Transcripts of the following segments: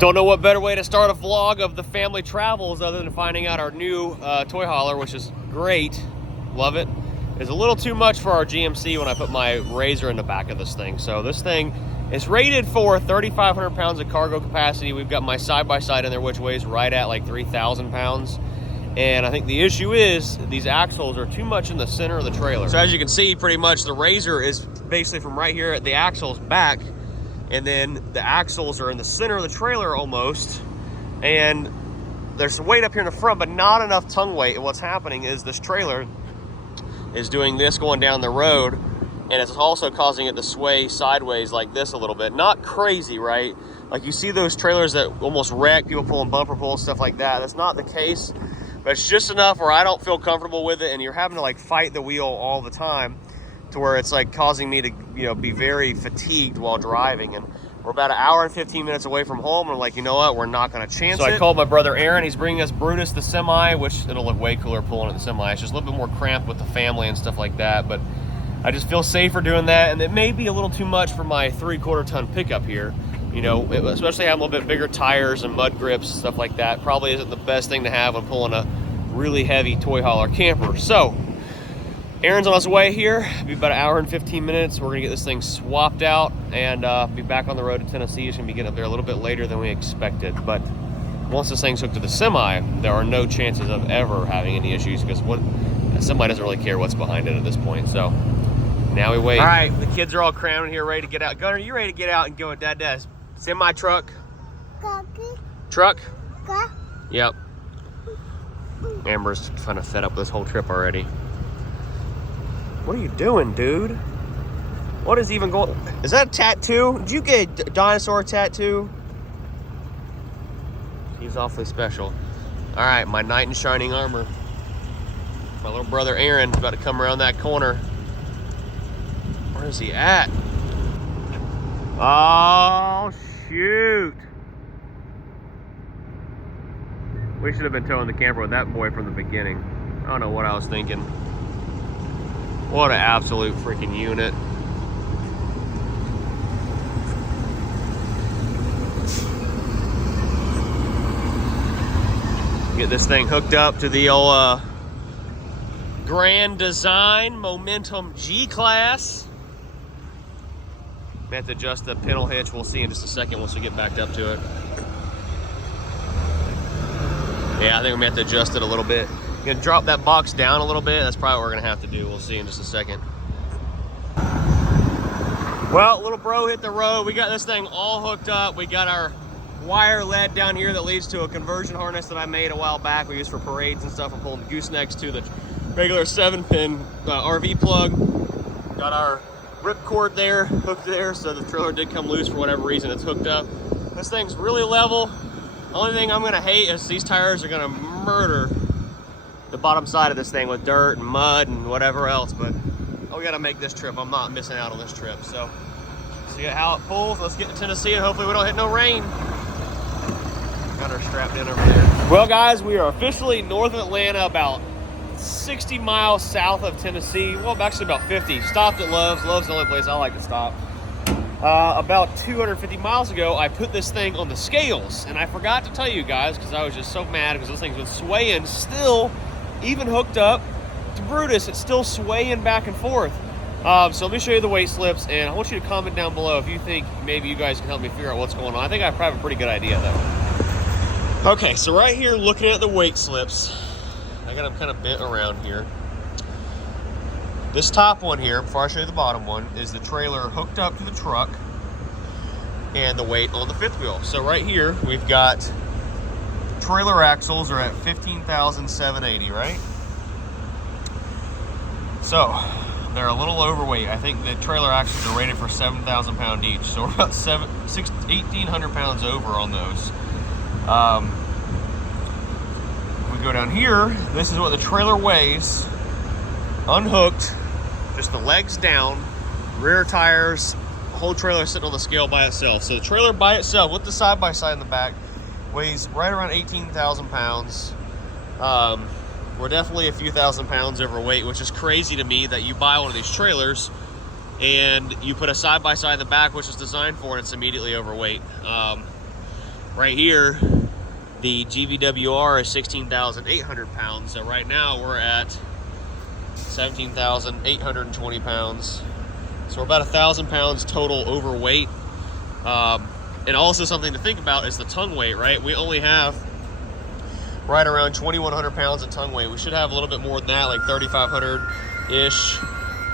Don't know what better way to start a vlog of the family travels other than finding out our new toy hauler, which is great. Love it. It's a little too much for our GMC when I put my Razor in the back of this thing. So this thing is rated for 3,500 pounds of cargo capacity. We've got my side-by-side in there, which weighs right at like 3,000 pounds. And I think the issue is these axles are too much in the center of the trailer. So as you can see, pretty much the Razor is basically from right here at the axles back, and then the axles are in the center of the trailer almost. And there's some weight up here in the front, but not enough tongue weight. And what's happening is this trailer is doing this going down the road, and it's also causing it to sway sideways like this a little bit. Not crazy, right? Like you see those trailers that almost wreck, people pulling bumper pulls, stuff like that. That's not the case, but it's just enough where I don't feel comfortable with it, and you're having to like fight the wheel all the time to where it's like causing me to, you know, be very fatigued while driving. And we're about an hour and 15 minutes away from home, and I'm like, you know what, we're not gonna chance it. So I called my brother Aaron. He's bringing us Brutus the semi, which it'll look way cooler pulling it the semi. It's just a little bit more cramped with the family and stuff like that, but I just feel safer doing that. And it may be a little too much for my 3/4 ton pickup here, you know, especially having a little bit bigger tires and mud grips, stuff like that. Probably isn't the best thing to have when pulling a really heavy toy hauler camper. So Aaron's on his way here. It'll be about an hour and 15 minutes. We're gonna get this thing swapped out and be back on the road to Tennessee. It's gonna be getting up there a little bit later than we expected. But once this thing's hooked to the semi, there are no chances of ever having any issues, because the semi doesn't really care what's behind it at this point. So now we wait. All right, the kids are all cramming here, ready to get out. Gunner, you ready to get out and go with Dad's semi truck? Truck? Yep. Amber's kind of fed up with this whole trip already. What are you doing, dude? What is even going... Is that a tattoo? Did you get a dinosaur tattoo? He's awfully special. All right, my knight in shining armor. My little brother Aaron's about to come around that corner. Where is he at? Oh, shoot. We should have been towing the camper with that boy from the beginning. I don't know what I was thinking. What an absolute freaking unit. Get this thing hooked up to the old Grand Design Momentum G-Class. May have to adjust the pintle hitch. We'll see in just a second once we get backed up to it. Yeah, I think we may have to adjust it a little bit. Gonna drop that box down a little bit. That's probably what we're gonna have to do. We'll see in just a second. Well, little bro hit the road. We got this thing all hooked up. We got our wire led down here that leads to a conversion harness that I made a while back. We use for parades and stuff. I'm pulling goosenecks to the regular 7-pin RV plug. Got our ripcord there, hooked there, so the trailer did come loose for whatever reason. It's hooked up. This thing's really level. The only thing I'm gonna hate is these tires are gonna murder the bottom side of this thing with dirt and mud and whatever else, but we gotta make this trip. I'm not missing out on this trip. So see how it pulls. Let's get to Tennessee and hopefully we don't hit no rain. Got her strapped in over there. Well guys, we are officially north of Atlanta, about 60 miles south of Tennessee. Well, actually about 50. Stopped at Love's. Love's the only place I like to stop. About 250 miles ago, I put this thing on the scales, and I forgot to tell you guys because I was just so mad because this thing's been swaying still. Even hooked up to Brutus, it's still swaying back and forth. So let me show you the weight slips, and I want you to comment down below if you think maybe you guys can help me figure out what's going on. I think I probably have a pretty good idea though. Okay, so right here, looking at the weight slips, I got them kind of bent around here. This top one here, before I show you the bottom one, is the trailer hooked up to the truck and the weight on the fifth wheel. So right here, we've got trailer axles are at 15,780, right? So they're a little overweight. I think the trailer axles are rated for 7,000 pound each. So we're about 1,800 pounds over on those. If we go down here, this is what the trailer weighs, unhooked, just the legs down, rear tires, whole trailer sitting on the scale by itself. So the trailer by itself with the side-by-side in the back weighs right around 18,000 pounds. We're definitely a few thousand pounds overweight, which is crazy to me that you buy one of these trailers and you put a side-by-side in the back, which is designed for, and it's immediately overweight. right here, the GVWR is 16,800 pounds. So right now we're at 17,820 pounds. So we're about 1,000 pounds total overweight. And also something to think about is the tongue weight, right? We only have right around 2,100 pounds of tongue weight. We should have a little bit more than that, like 3,500-ish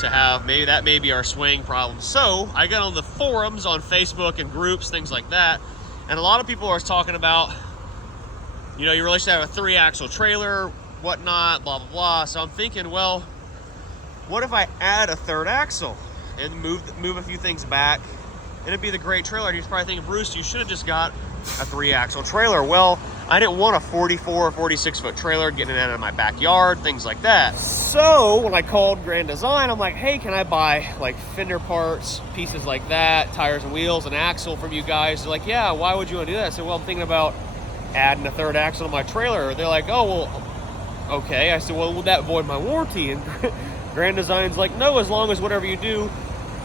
to have. Maybe that may be our swaying problem. So I got on the forums on Facebook and groups, things like that. And a lot of people are talking about, you know, you really should have a 3-axle trailer, whatnot, blah, blah, blah. So I'm thinking, well, what if I add a 3rd axle and move a few things back? And it'd be the great trailer. And you're probably thinking, Bruce, you should have just got a 3-axle trailer. Well, I didn't want a 44 or 46 foot trailer getting it out of my backyard, things like that. So when I called Grand Design, I'm like, hey, can I buy like fender parts, pieces like that, tires and wheels, an axle from you guys? They're like, yeah, why would you want to do that? I said, well, I'm thinking about adding a 3rd axle to my trailer. They're like, oh, well, okay. I said, well, would that void my warranty? And Grand Design's like, no, as long as whatever you do,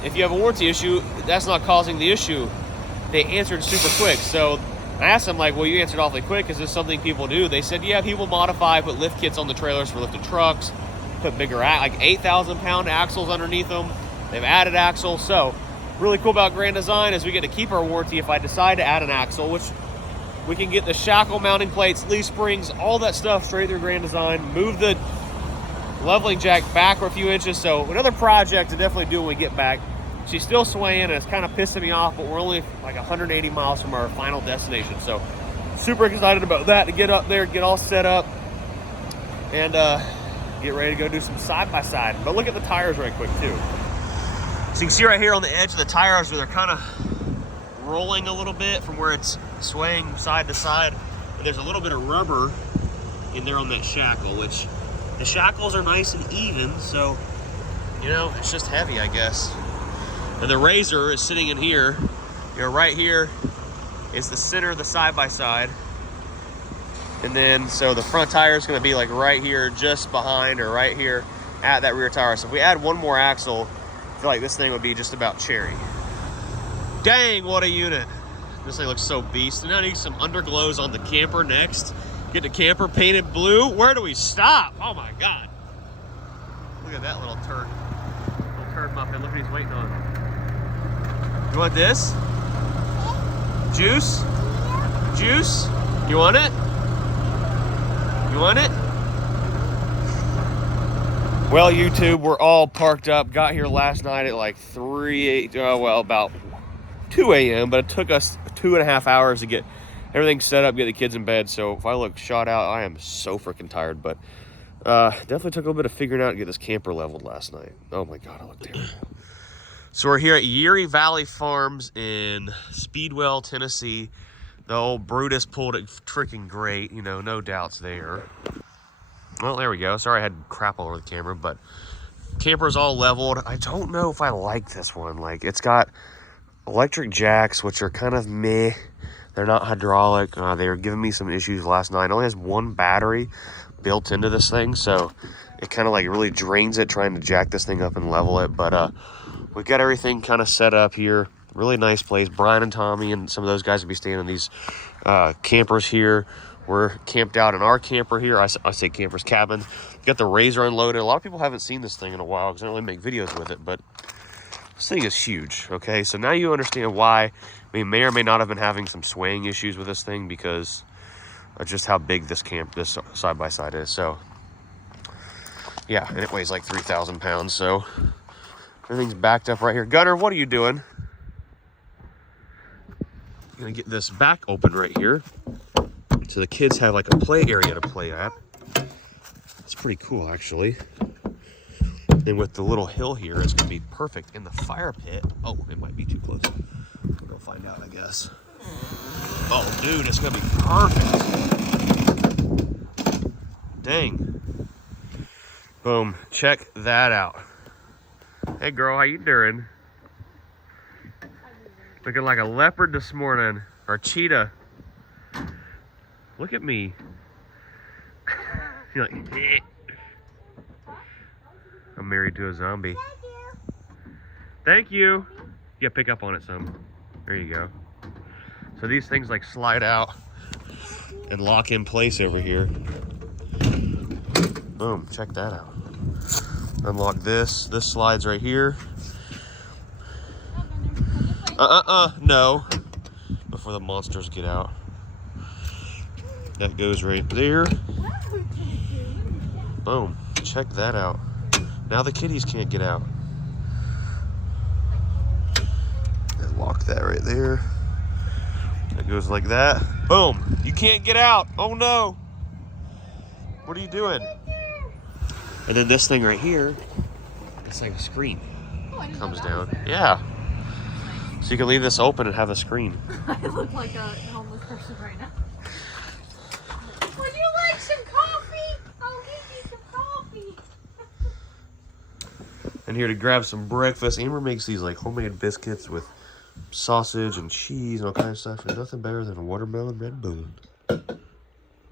if you have a warranty issue, that's not causing the issue. They answered super quick. So I asked them, like, well, you answered awfully quick. Is this something people do? They said, yeah, people modify, put lift kits on the trailers for lifted trucks, put bigger, like 8,000 pound axles underneath them. They've added axles. So really cool about Grand Design is we get to keep our warranty if I decide to add an axle, which we can get the shackle mounting plates, leaf springs, all that stuff straight through Grand Design, move the leveling jack back a few inches. So another project to definitely do when we get back. She's still swaying and it's kind of pissing me off, but we're only like 180 miles from our final destination. So super excited about that, to get up there, get all set up, and get ready to go do some side-by-side. But look at the tires right quick too. So you can see right here on the edge of the tires where they're kind of rolling a little bit from where it's swaying side to side. And there's a little bit of rubber in there on that shackle, which the shackles are nice and even. So, you know, it's just heavy, I guess. And the razor is sitting in here. You know, right here is the center of the side-by-side. And then, so the front tire is going to be like right here, just behind, or right here at that rear tire. So if we add one more axle, I feel like this thing would be just about cherry. Dang, what a unit. This thing looks so beast. And now I need some underglows on the camper next. Get the camper painted blue. Where do we stop? Oh my God. Look at that little turd. Little turd muffin. Look what he's waiting on. You want this? Juice? Juice? You want it? You want it? Well, YouTube, we're all parked up. Got here last night at like about 2 a.m., but it took us 2.5 hours to get everything set up, get the kids in bed. So if I look shot out, I am so freaking tired, but definitely took a little bit of figuring out to get this camper leveled last night. Oh my God, I look terrible. So we're here at Erie Valley Farms in Speedwell, Tennessee. The old Brutus pulled it freaking great, you know, no doubts there. Well, there we go. Sorry I had crap all over the camera, but camper's all leveled. I don't know if I like this one. Like, it's got electric jacks, which are kind of meh. They're not hydraulic. They were giving me some issues last night. It only has one battery built into this thing, so it kind of like really drains it trying to jack this thing up and level it. But we've got everything kind of set up here. Really nice place. Brian and Tommy and some of those guys will be staying in these campers here. We're camped out in our camper here. I say campers, cabin. Got the Razor unloaded. A lot of people haven't seen this thing in a while because I don't really make videos with it, but this thing is huge, okay? So now you understand why we may or may not have been having some swaying issues with this thing because of just how big this side-by-side is. So, yeah, and it weighs like 3,000 pounds, so everything's backed up right here. Gunner, what are you doing? I'm gonna get this back open right here so the kids have like a play area to play at. It's pretty cool, actually. And with the little hill here, it's gonna be perfect in the fire pit. Oh, it might be too close. We'll go find out, I guess. Oh, dude, it's gonna be perfect. Dang. Boom, check that out. Hey girl, how you doing? Looking like a leopard this morning, or cheetah. Look at me. You're like, eh. I'm married to a zombie. Thank you. Yeah, pick up on it some. There you go. So So these things like slide out and lock in place over here. Boom, check that out. Unlock this. This slides right here. No. Before the monsters get out. That goes right there. Boom, check that out. Now the kitties can't get out. And lock that right there. That goes like that. Boom, you can't get out. Oh no. What are you doing? And then this thing right here, it's like a screen. Comes down. Yeah. So you can leave this open and have a screen. I look like a homeless person right now. Would you like some coffee? I'll give you some coffee. And here to grab some breakfast. Amber makes these like homemade biscuits with sausage and cheese and all kinds of stuff. There's nothing better than a watermelon Red Bull.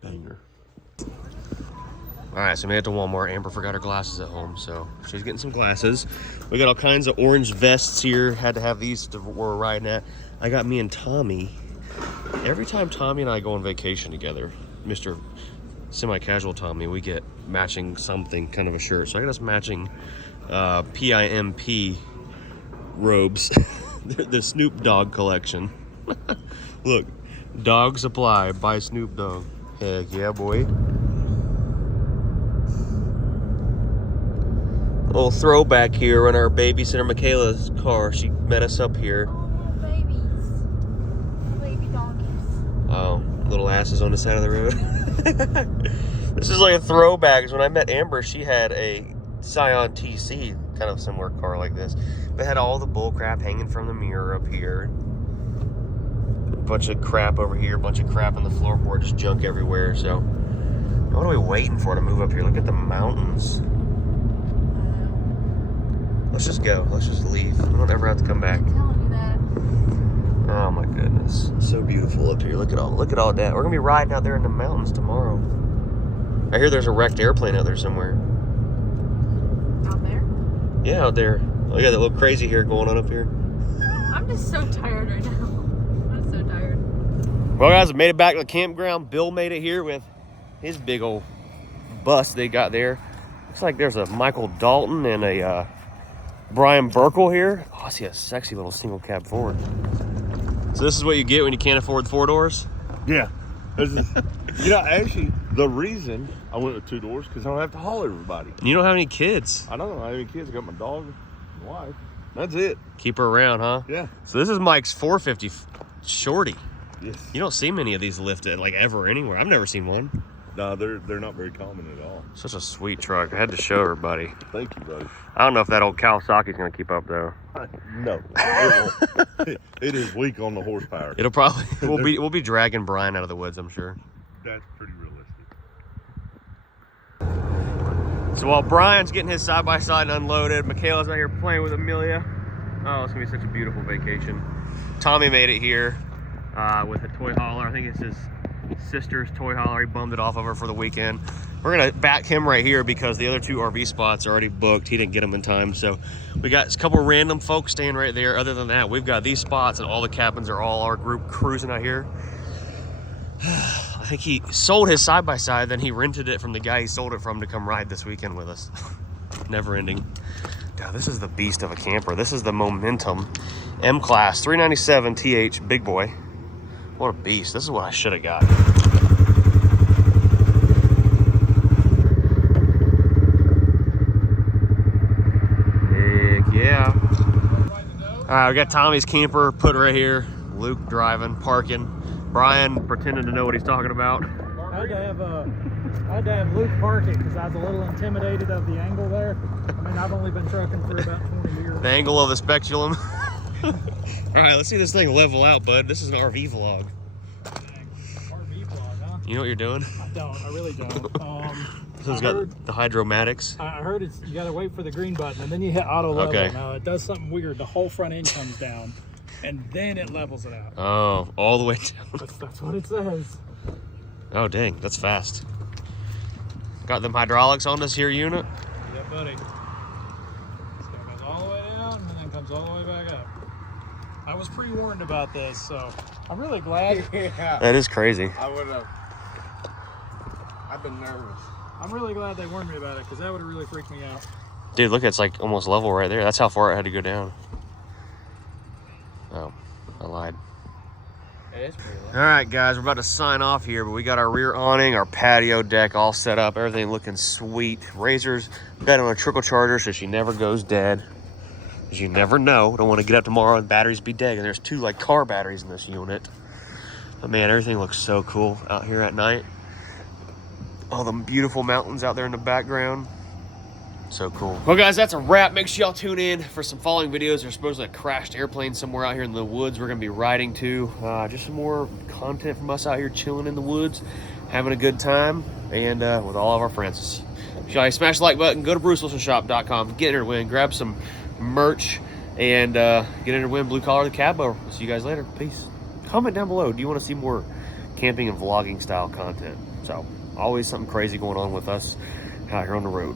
Banger. All right, so we made it to Walmart. Amber forgot her glasses at home, so she's getting some glasses. We got all kinds of orange vests here. Had to have these to we're riding at. I got me and Tommy. Every time Tommy and I go on vacation together, Mr. Semi-Casual Tommy, we get matching something, kind of a shirt. So I got us matching PIMP robes. The Snoop Dogg collection. Look, Dog Supply by Snoop Dogg. Heck yeah, boy. Little throwback here in our babysitter Michaela's car. She met us up here. Oh, babies. Baby donkeys. Oh, little asses on the side of the road. This is like a throwback. 'Cause when I met Amber, she had a Scion TC, kind of similar car like this, but had all the bull crap hanging from the mirror up here. A bunch of crap over here, a bunch of crap on the floorboard, just junk everywhere. So, what are we waiting for to move up here? Look at the mountains. Let's just go. Let's just leave. We don't ever have to come back. I'm telling you that. Oh my goodness, so beautiful up here. Look at all that. We're gonna be riding out there in the mountains tomorrow. I hear there's a wrecked airplane out there somewhere. Out there? Yeah, out there. Oh yeah, that little crazy hair going on up here. I'm just so tired right now. I'm so tired. Well guys, we made it back to the campground. Bill made it here with his big old bus they got there. Looks like there's a Michael Dalton and a Brian Burkle here. Oh, I see a sexy little single cab Ford. So this is what you get when you can't afford 4 doors? Yeah. Actually, the reason I went with 2 doors because I don't have to haul everybody. And you don't have any kids. I don't have any kids. I got my dog, my wife. That's it. Keep her around, huh? Yeah. So this is Mike's 450 Shorty. Yes. You don't see many of these lifted like ever anywhere. I've never seen one. No, they're not very common at all. Such a sweet truck. I had to show everybody. Thank you, buddy. I don't know if that old Kawasaki's gonna keep up though. No, it is weak on the horsepower. It'll probably we'll be dragging Brian out of the woods, I'm sure. That's pretty realistic. So while Brian's getting his side-by-side unloaded, Michaela's out here playing with Amelia. Oh, it's gonna be such a beautiful vacation. Tommy made it here with a toy hauler. I think it's his sister's toy hauler. He bummed it off of her for the weekend. We're gonna back him right here because the other 2 RV spots are already booked. He didn't get them in time, so we got a couple random folks staying right there. Other than that, we've got these spots and all the cabins are all our group cruising out here. I think he sold his side-by-side, then he rented it from the guy he sold it from to come ride this weekend with us. Never ending. God, this is the beast of a camper. This is the Momentum M-Class 397 TH big boy. What a beast. This is what I should have got. Heck yeah. All right, we got Tommy's camper put right here. Luke driving, parking. Brian pretending to know what he's talking about. I had to have Luke park it because I was a little intimidated of the angle there. I mean, I've only been trucking for about 20 years. The angle of the speculum. All right, let's see this thing level out, bud. This is an RV vlog. RV vlog, huh? You know what you're doing? I don't. I really don't. This one's got the Hydromatics. I heard you got to wait for the green button, and then you hit auto level. Okay. Now, it does something weird. The whole front end comes down, and then it levels it out. Oh, all the way down. That's what it says. Oh, dang, that's fast. Got them hydraulics on this here unit. Yeah, buddy. So it goes all the way down, and then comes all the way back up. I was pre-warned about this, so I'm really glad. Yeah. That is crazy. I would have. I've been nervous. I'm really glad they warned me about it because that would have really freaked me out. Dude, look, it's like almost level right there. That's how far it had to go down. Oh, I lied. It is pretty low. All right, guys, we're about to sign off here, but we got our rear awning, our patio deck all set up, everything looking sweet. Razor's got on a trickle charger so she never goes dead. Because you never know. Don't want to get up tomorrow and batteries be dead. And there's 2 like car batteries in this unit. But man, everything looks so cool out here at night. All the beautiful mountains out there in the background. So cool. Well, guys, that's a wrap. Make sure y'all tune in for some following videos. There's supposedly a crashed airplane somewhere out here in the woods we're going to be riding to. Just some more content from us out here chilling in the woods, having a good time, and with all of our friends. Y'all smash the like button, go to BruceWilsonShop.com, get in there to win, grab some merch, and get in there to win Blue Collar the Cabover. See you guys later. Peace. Comment down below. Do you want to see more camping and vlogging style content? So, always something crazy going on with us out here on the road.